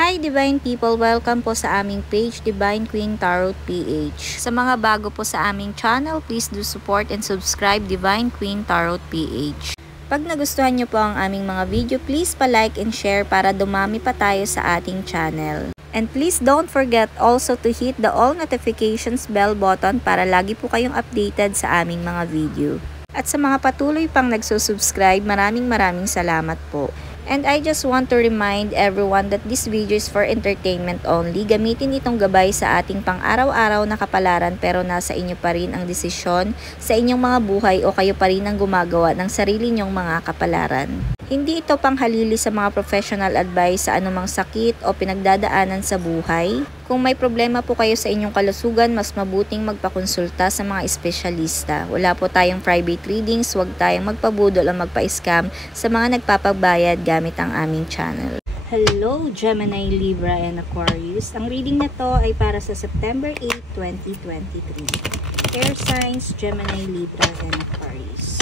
Hi Divine People! Welcome po sa aming page, Divine Queen Tarot PH. Sa mga bago po sa aming channel, please do support and subscribe Divine Queen Tarot PH. Pag nagustuhan nyo po ang aming mga video, please pa-like and share para dumami pa tayo sa ating channel. And please don't forget also to hit the all notifications bell button para lagi po kayong updated sa aming mga video. At sa mga patuloy pang nagsusubscribe, maraming salamat po. And I just want to remind everyone that this video is for entertainment only. Gamitin itong gabay sa ating pang-araw-araw na kapalaran pero nasa inyo pa rin ang desisyon sa inyong mga buhay o kayo pa rin ang gumagawa ng sarili nyong mga kapalaran. Hindi ito panghalili sa mga professional advice sa anumang sakit o pinagdadaanan sa buhay. Kung may problema po kayo sa inyong kalusugan, mas mabuting magpakonsulta sa mga espesyalista. Wala po tayong private readings, huwag tayong magpabudol o magpa-scam sa mga nagpapagbayad gamit ang aming channel. Hello, Gemini, Libra, and Aquarius. Ang reading na to ay para sa September 8, 2023. Air signs, Gemini, Libra, and Aquarius.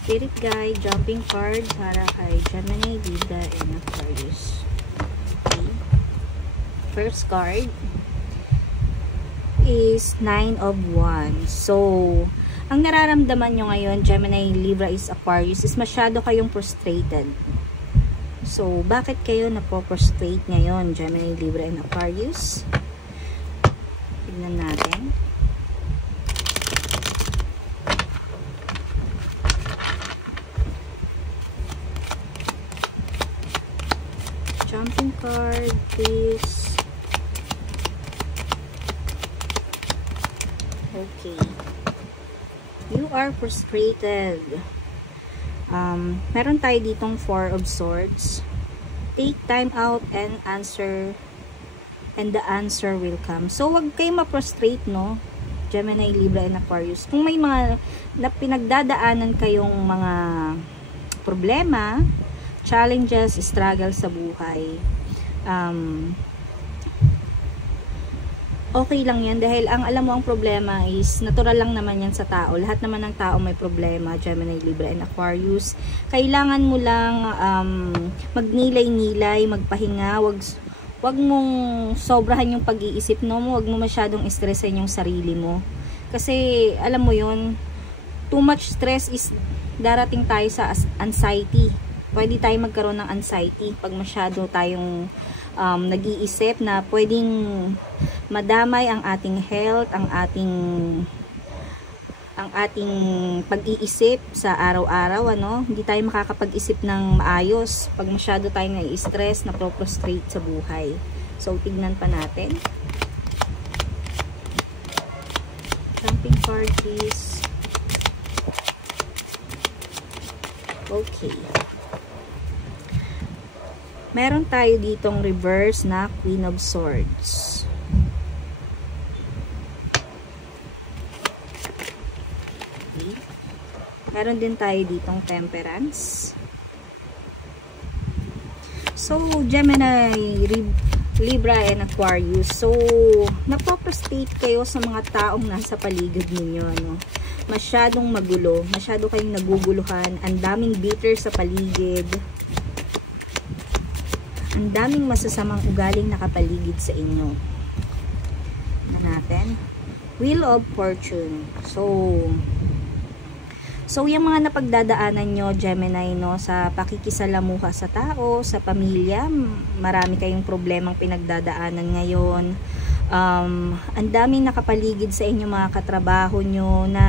Spirit guide, jumping card para kay Gemini, Libra, and Aquarius. Okay. First card is 9 of Wands. So, ang nararamdaman nyo ngayon, Gemini, Libra, is Aquarius, is masyado kayong frustrated. So, bakit kayo napo-frustrate ngayon, Gemini, Libra, and Aquarius? Tignan natin. Jumping card, please. Okay. You are frustrated. Meron tayo ditong 4 of Swords. Take time out and answer, and the answer will come. So, wag kayo ma-frustrate, no? Gemini, Libra, and Aquarius. Kung may mga pinagdadaanan kayong mga problema, challenges, struggle sa buhay, okay lang yan dahil ang alam mo ang problema is natural lang naman yan sa tao. Lahat naman ng tao may problema, Gemini, Libra, and Aquarius. Kailangan mo lang magnilay-nilay, magpahinga, wag mong sobrahan yung pag-iisip, no? Wag mo masyadong stressin yung sarili mo. Kasi alam mo yun, too much stress is darating tayo sa anxiety. Pwede tayo magkaroon ng anxiety pag masyado tayong nag-iisip na pwedeng madamay ang ating health, ang ating pag-iisip sa araw-araw, ano? Hindi tayo makakapag-isip ng maayos pag masyado tayong nai-stress, na-frustrate sa buhay. So, tignan pa natin. Jumping card, please. Okay. Meron tayo ditong reverse na Queen of Swords. Okay. Meron din tayo ditong Temperance. So, Gemini, Libra, and Aquarius. So, napoprostate kayo sa mga taong nasa paligid ninyo, ano? Masyadong magulo, masyado kayong naguguluhan, ang daming bitter sa paligid. Ang daming masasamang ugaling nakapaligid sa inyo. Ano natin? Wheel of Fortune. So yung mga napagdadaanan nyo, Gemini, no, sa pakikisalamuha sa tao, sa pamilya, marami kayong problemang pinagdadaanan ngayon. Ang daming nakapaligid sa inyo mga katrabaho nyo na,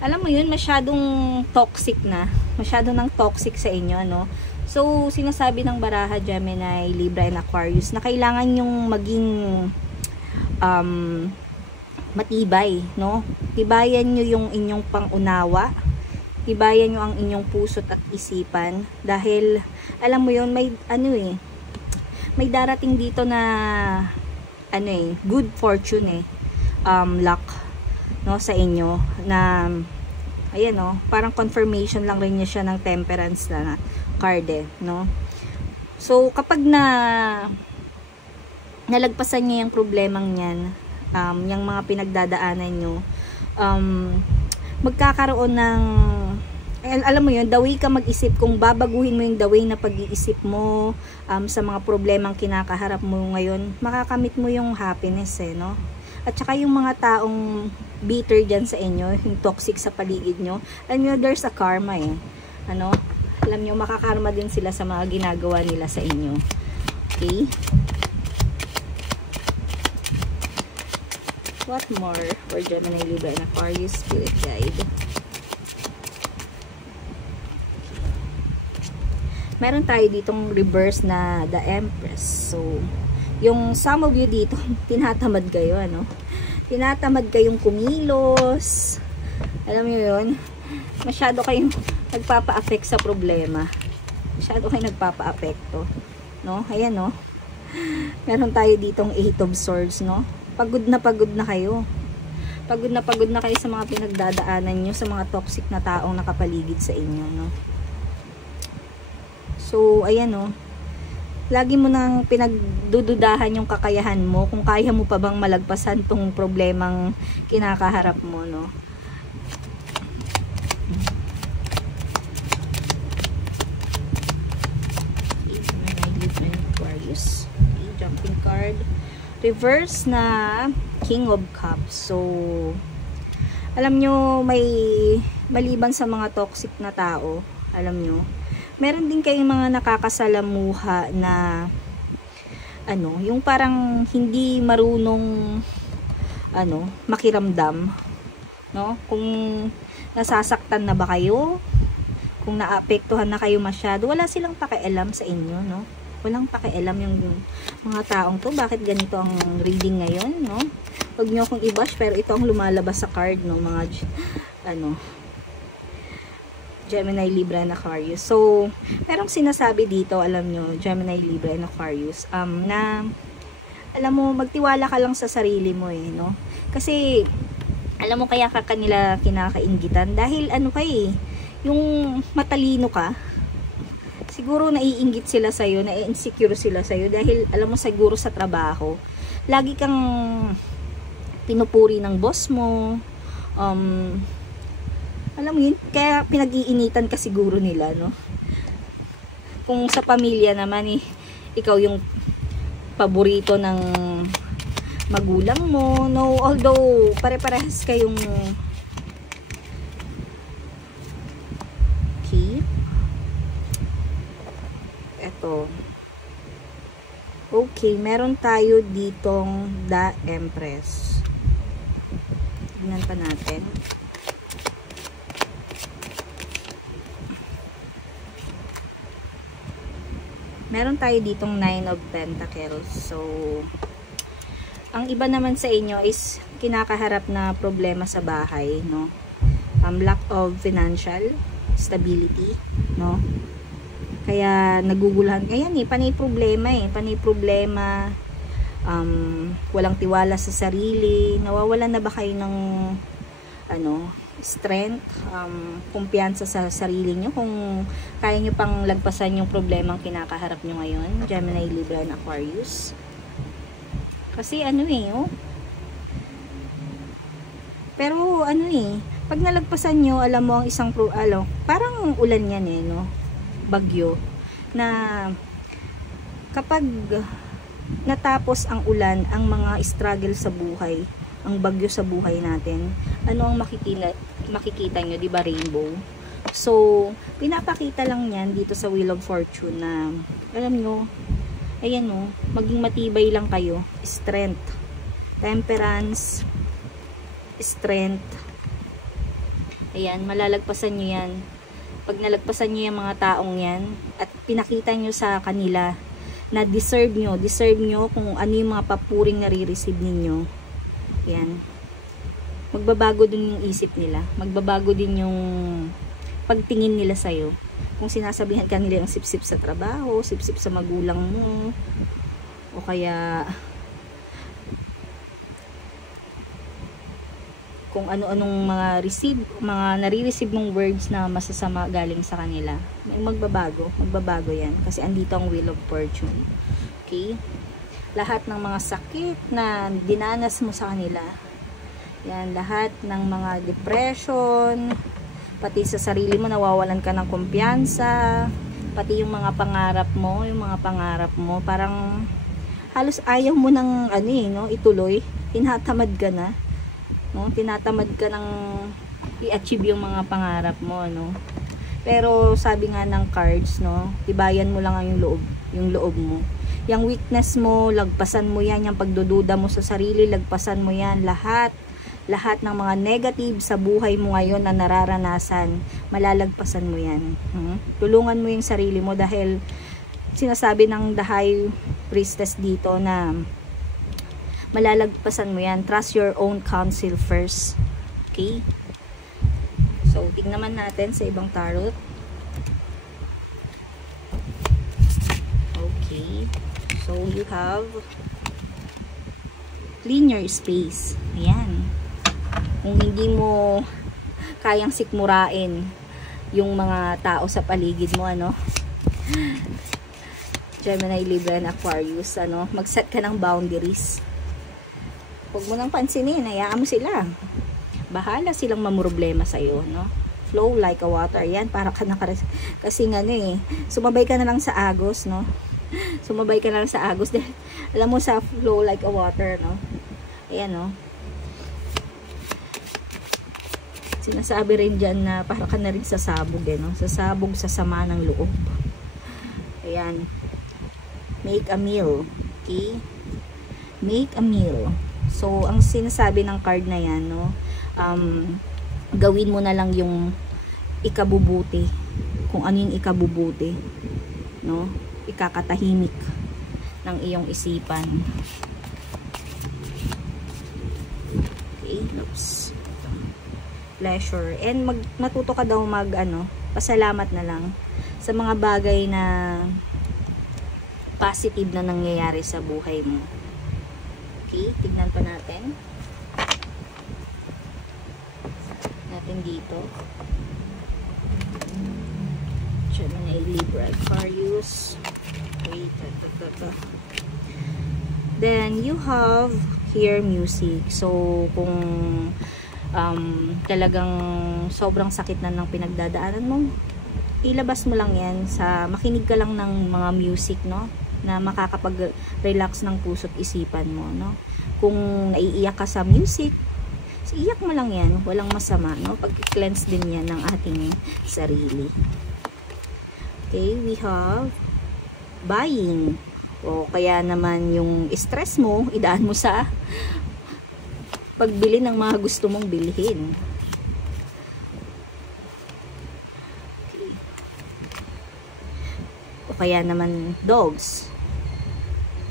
alam mo yun, masyadong toxic na. Masyado ng toxic sa inyo, no? So, sinasabi ng baraha, Gemini, Libra, and Aquarius, na kailangan yung maging matibay, no? Tibayan nyo yung inyong pangunawa. Tibayan nyo ang inyong puso't at isipan. Dahil, alam mo yun, may, may darating dito na, good fortune, luck, no, sa inyo, na, ayan, no, parang confirmation lang rin niya siya ng Temperance na card, no? So, kapag nalagpasan niya yung problemang yan, yung mga pinagdadaanan nyo, magkakaroon ng, alam mo yun, the way ka mag-isip, kung babaguhin mo yung the way na pag-iisip mo sa mga problemang kinakaharap mo ngayon, makakamit mo yung happiness no? At saka yung mga taong bitter dyan sa inyo, yung toxic sa paligid nyo, alam nyo, there's a karma ano? Alam nyo, makakarma din sila sa mga ginagawa nila sa inyo. Okay? What more for Gemini, Libra, and Aquarius Spirit Guide? Meron tayo ditong reverse na the Empress. So, yung some of you dito, tinatamad kayo, ano? Tinatamad kayong kumilos. Alam niyo yun? Masyado kayong nagpapa-affect sa problema. Masyado kayong nagpapa-apekto. No? Ayan, no? Meron tayo ditong 8 of Swords, no? Pagod na kayo. Pagod na kayo sa mga pinagdadaanan nyo, sa mga toxic na taong nakapaligid sa inyo, no? So, ayan, no? Lagi mo nang pinagdududahan yung kakayahan mo, kung kaya mo pa bang malagpasan tong problemang kinakaharap mo, no? Aquarius. Jumping card. Reverse na King of Cups. So, alam nyo, may maliban sa mga toxic na tao, alam nyo, meron din kayong mga nakakasalamuha na ano, yung parang hindi marunong ano, makiramdam, no? Kung nasasaktan na ba kayo, kung naapektuhan na kayo masyado, wala silang pakialam sa inyo, no? Walang pakialam yung mga taong to. Bakit ganito ang reading ngayon, no? Huwag nyo akong i-bash, pero ito ang lumalabas sa card, no? Mga ano, Gemini, Libra, and Aquarius. So, merong sinasabi dito, alam nyo, Gemini, Libra, and Aquarius, na, alam mo, magtiwala ka lang sa sarili mo, no? Kasi, alam mo, kaya ka kanila kinakainggitan. Dahil, ano ka yung matalino ka, siguro naiinggit sila sa'yo, na-insecure sila sa'yo, dahil, alam mo, siguro sa trabaho, lagi kang pinupuri ng boss mo, alam mo yun, kaya pinag-iinitan ka siguro nila, no? Kung sa pamilya naman, ikaw yung paborito ng magulang mo, no? Although, pare-parehas kayong okay. Eto. Okay, meron tayo ditong the Empress. Tignan pa natin. Meron tayo ditong 9 of Pentacles. So, ang iba naman sa inyo is kinakaharap na problema sa bahay, no? Lack of financial stability, no? Kaya naguguluhan. Ayan panay problema panay problema. Walang tiwala sa sarili. Nawawalan na ba kayo ng ano, strength, kumpiyansa sa sarili nyo, kung kaya nyo pang lagpasan yung problemang kinakaharap nyo ngayon, Gemini, Libra, and Aquarius. Kasi ano pero ano pag nalagpasan nyo, alam mo, ang isang parang ulan yan no? Bagyo, na kapag natapos ang ulan, ang mga struggle sa buhay, ang bagyo sa buhay natin, ano ang makikita nyo, di ba, rainbow? So, pinapakita lang yan dito sa Wheel of Fortune na, alam nyo, ayan maging matibay lang kayo. Strength, temperance, strength. Ayan, malalagpasan nyo yan. Pag nalagpasan nyo yung mga taong yan, at pinakita nyo sa kanila na deserve nyo kung ano yung mga papuring nare-receive ninyo. Yan. Magbabago din yung isip nila. Magbabago din yung pagtingin nila sa'yo. Kung sinasabihan ka nila yung sip-sip sa trabaho, sip-sip sa magulang mo, o kaya kung ano-anong mga nare-receive mong words na masasama galing sa kanila, magbabago yan. Kasi andito ang Wheel of Fortune. Okay? lahat ng mga sakit na dinanas mo sa kanila. Yan, lahat ng mga depression, pati sa sarili mo nawawalan ka ng kumpiyansa, pati yung mga pangarap mo, parang halos ayaw mo ng no, ituloy, tinatamad ka na, no? Tinatamad ka ng i-achieve yung mga pangarap mo, no? Pero sabi nga ng cards, no, tibayan mo lang ang yung loob mo. Yung weakness mo, lagpasan mo yan, yung pagdududa mo sa sarili, lagpasan mo yan, lahat ng mga negative sa buhay mo ngayon na nararanasan, malalagpasan mo yan. Tulungan mo yung sarili mo dahil sinasabi ng The High Priestess dito na malalagpasan mo yan. Trust your own counsel first. Okay? So, tignan naman natin sa ibang tarot. Okay. So, you have clean your space. Ayan. Kung hindi mo kayang sikmurain yung mga tao sa paligid mo, ano? Gemini, Libra, and Aquarius, ano? Mag-set ka ng boundaries. Huwag mo nang pansinin. Hayaan mo sila. Bahala silang mamroblema sa'yo, no? Flow like a water. Yan, para ka kasi nga sumabay ka na lang sa agos, no? Sumabay ka na lang sa agos. Alam mo sa flow like a water, no? Ayan, no? Sinasabi rin dyan na para ka na rin sasabog, no? Sasabog sa sama ng loob. Ayan. Make a meal. Okay? Make a meal. So, ang sinasabi ng card na yan, no? Gawin mo na lang yung ikabubuti, kung ano yung ikabubuti, no? Ikakatahimik ng iyong isipan. Okay, oops. Pleasure. And matuto ka daw pasalamat na lang sa mga bagay na positive na nangyayari sa buhay mo. Okay, tignan pa natin. Dito. Gemini, Libra, Aquarius. Wait, Then, you have here music. So, kung talagang sobrang sakit na ng pinagdadaanan mo, ilabas mo lang yan makinig ka lang ng mga music, no? Na makakapag-relax ng puso't isipan mo, no? Kung naiiyak ka sa music, iyak mo lang yan, walang masama, no? Pag-cleanse din yan ng ating sarili. Okay, we have buying. O kaya naman yung stress mo, idaan mo sa pagbili ng mga gusto mong bilhin. Okay. O kaya naman dogs.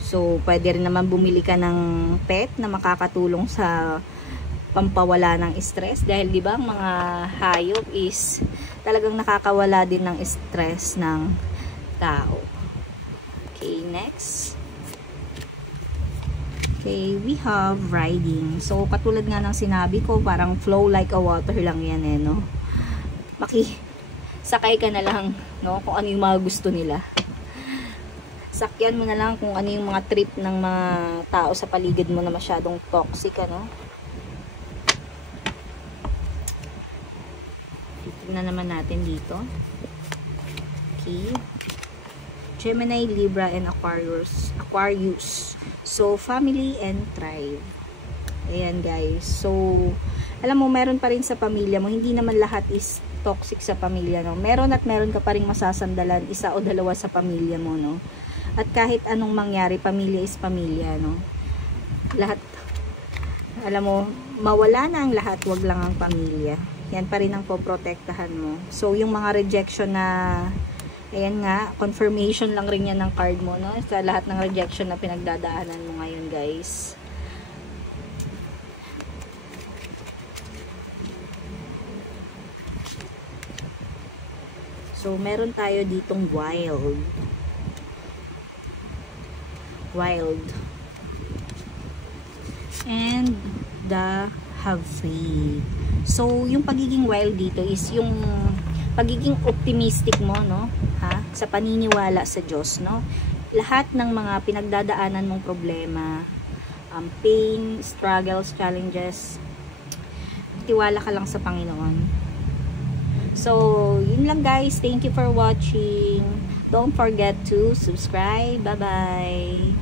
So, pwede rin naman bumili ka ng pet na makakatulong sa pampawala ng stress dahil di ba mga hayop is talagang nakakawala din ng stress ng tao. Okay, next. Okay, we have riding. So, katulad nga ng sinabi ko, parang flow like a water lang yan, no? Sakay ka na lang, no? Kung ano yung mga gusto nila. Sakyan mo na lang kung ano yung mga trip ng mga tao sa paligid mo na masyadong toxic, ano? Tignan naman natin dito. Okay. Gemini, Libra, and Aquarius. So, family and tribe. Ayan, guys. So, alam mo, meron pa rin sa pamilya mo. Hindi naman lahat is toxic sa pamilya, no? Meron at meron ka pa rin masasandalan, isa o dalawa sa pamilya mo, no? At kahit anong mangyari, pamilya is pamilya, no? Lahat, alam mo, mawala na ang lahat, wag lang ang pamilya. Yan pa rin ang poprotektahan mo. So, yung mga rejection na, ayan nga, confirmation lang rin yan ng card mo, no? Sa lahat ng rejection na pinagdadaanan mo ngayon, guys. So, meron tayo ditong wild. And the have faith. So, yung pagiging wild dito is yung pagiging optimistic mo, no? Ha? Sa paniniwala sa Diyos, no? lahat ng mga pinagdadaanan mong problema, pain, struggles, challenges, tiwala ka lang sa Panginoon. So, yun lang guys. Thank you for watching. Don't forget to subscribe. Bye-bye.